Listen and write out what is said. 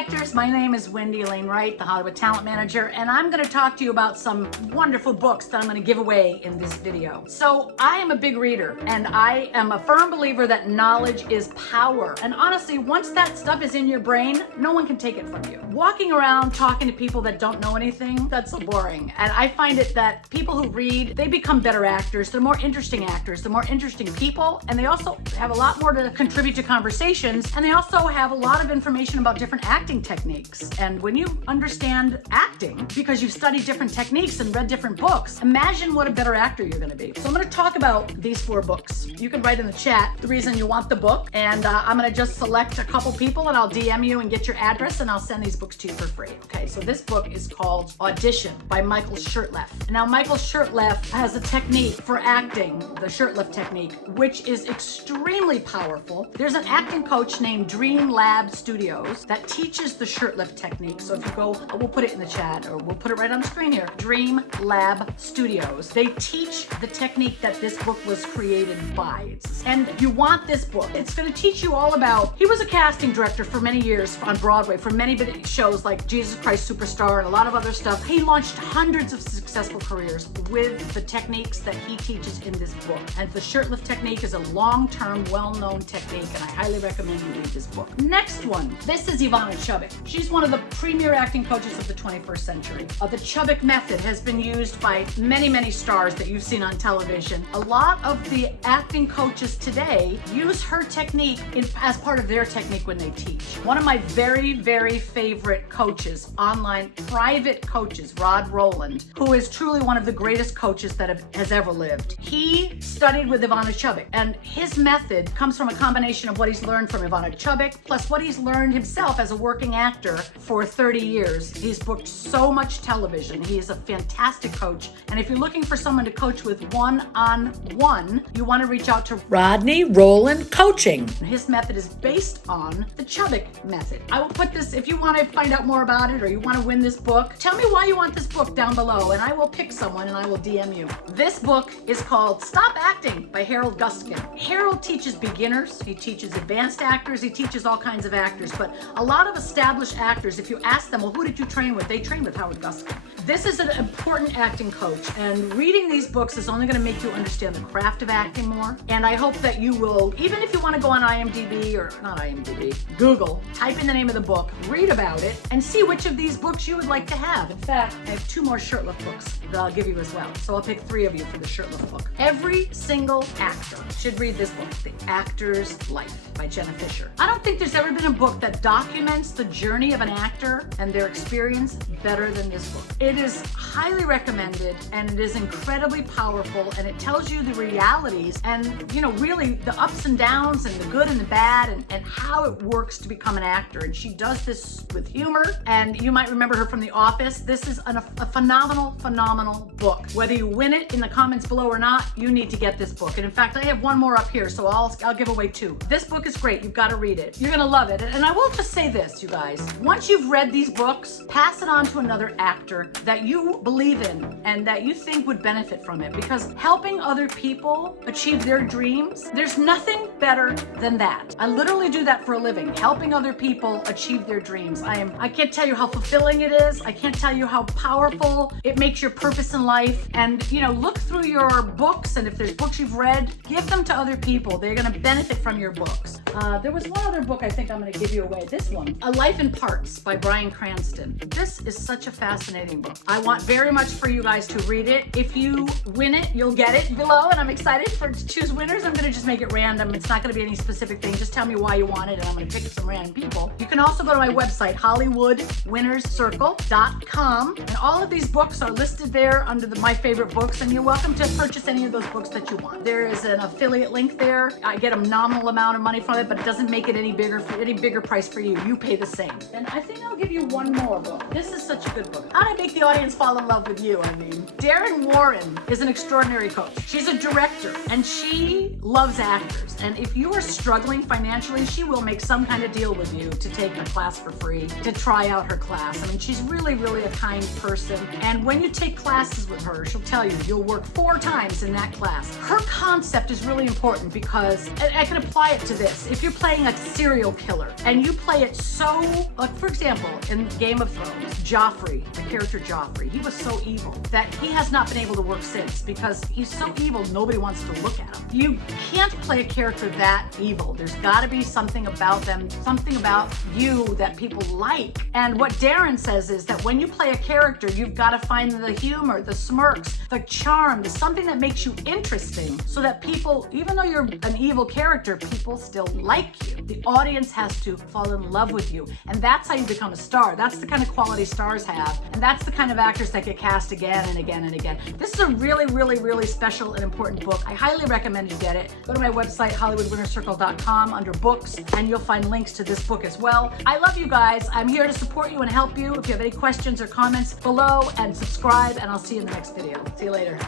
actors, my name is Wendy Wright, the Hollywood Talent Manager, and I'm going to talk to you about some wonderful books that I'm going to give away in this video. So I am a big reader, and I am a firm believer that knowledge is power. And honestly, once that stuff is in your brain, no one can take it from you. Walking around talking to people that don't know anything, that's so boring. And I find it that people who read, they become better actors, they're more interesting actors, they're more interesting people, and they also have a lot more to contribute to conversations, and they also have a lot of information about different acting techniques. And when you understand acting, because you've studied different techniques and read different books, imagine what a better actor you're going to be. So I'm going to talk about these 4 books. You can write in the chat the reason you want the book, and I'm going to just select a couple people and I'll DM you and get your address, and I'll send these books to you for free. Okay, so this book is called Audition by Michael Shurtleff. Now, Michael Shurtleff has a technique for acting, the Shurtleff technique, which is extremely powerful. There's an acting coach named Dream Lab Studios that teaches the Shurtleff technique. So if you go, we'll put it in the chat, or we'll put it right on the screen here. Dream Lab Studios. They teach the technique that this book was created by. And you want this book. It's going to teach you all about, he was a casting director for many years on Broadway, for many big shows like Jesus Christ Superstar and a lot of other stuff. He launched hundreds of successful careers with the techniques that he teaches in this book. And the Shurtleff technique is a long-term, well-known technique, and I highly recommend you read this book. Next one, this is Ivana Chubbuck. She's one of the premier acting coaches of the 21st century. The Chubbuck method has been used by many, many stars that you've seen on television. A lot of the acting coaches today use her technique as part of their technique when they teach. One of my very, very favorite coaches, online private coaches, Rod Rowland, who is truly one of the greatest coaches that has ever lived. He studied with Ivana Chubbuck, and his method comes from a combination of what he's learned from Ivana Chubbuck, plus what he's learned himself as a working actor for 30 years. He's booked so much television. He is a fantastic coach. And if you're looking for someone to coach with one-on-one, you want to reach out to Rodney Rowland Coaching. His method is based on the Chubbuck method. I will put this, if you want to find out more about it or you want to win this book, tell me why you want this book down below, and I will pick someone and I will DM you. This book is called Stop Acting by Harold Guskin. Harold teaches beginners, he teaches advanced actors, he teaches all kinds of actors, but a lot of established actors, if you ask them, well, who did you train with? They train with Harold Guskin. This is an important acting coach, and reading these books is only going to make you understand the craft of acting more. And I hope that you will, even if you want to go on IMDb, or not IMDb, Google, type in the name of the book, read about it, and see which of these books you would like to have. In fact, I have 2 more Shurtleff books that I'll give you as well. So I'll pick 3 of you for the Shurtleff book. Every single actor should read this book, The Actor's Life by Jenna Fisher. I don't think there's ever been a book that documents the journey of an actor and their experience better than this book. It is highly recommended, and it is incredibly powerful, and it tells you the realities and, you know, really the ups and downs and the good and the bad, and how it works to become an actor. And she does this with humor, and you might remember her from The Office. This is a phenomenal, phenomenal book. Whether you win it in the comments below or not, you need to get this book. And in fact, I have one more up here, so I'll give away 2. This book is great. You've got to read it. You're going to love it. And I will just say this, you guys. Once you've read these books, pass it on to another actor that you believe in and that you think would benefit from it, because helping other people achieve their dreams, there's nothing better than that. I literally do that for a living, helping other people achieve their dreams. I can't tell you how fulfilling it is. I can't tell you how powerful it makes your purpose in life. And, you know, look through your books, and if there's books you've read, give them to other people. They're going to benefit from your books. There was one other book I think I'm going to give you away. This one, A Life in Parts by Bryan Cranston. This is such a fascinating book. I want very much for you guys to read it. If you win it, you'll get it below, and I'm excited to choose winners. I'm going to just make it random. It's not going to be any specific thing. Just tell me why you want it, and I'm going to pick some random people. You can also go to my website, HollywoodWinnersCircle.com, and all of these books are listed there under My Favorite Books, and you're welcome to purchase any of those books that you want. There is an affiliate link there. I get a nominal amount of money from it, but it doesn't make it any bigger price for you. You pay the same. And I think I'll give you one more book. This is such a good book. How to Make the Audience Fall in Love with You. I mean, Darren Warren is an extraordinary coach. She's a director, and she loves actors. And if you are struggling financially, she will make some kind of deal with you to take a class for free, to try out her class. I mean, she's really, really a kind person. And when you take classes with her, she'll tell you you'll work 4 times in that class. Her concept is really important because, and I can apply it to this. If you're playing a serial killer and you play it so so, like for example, in Game of Thrones, Joffrey, the character Joffrey, he was so evil that he has not been able to work since because he's so evil nobody wants to look at him. You can't play a character that evil. There's got to be something about them, something about you that people like. And what Darren says is that when you play a character, you've got to find the humor, the smirks, the charm, something that makes you interesting so that people, even though you're an evil character, people still like you. The audience has to fall in love with you. And that's how you become a star. That's the kind of quality stars have. And that's the kind of actors that get cast again and again and again. This is a really, really, really special and important book. I highly recommend you get it. Go to my website, HollywoodWinnerCircle.com, under books, and you'll find links to this book as well. I love you guys. I'm here to support you and help you. If you have any questions or comments, below, and subscribe, and I'll see you in the next video. See you later.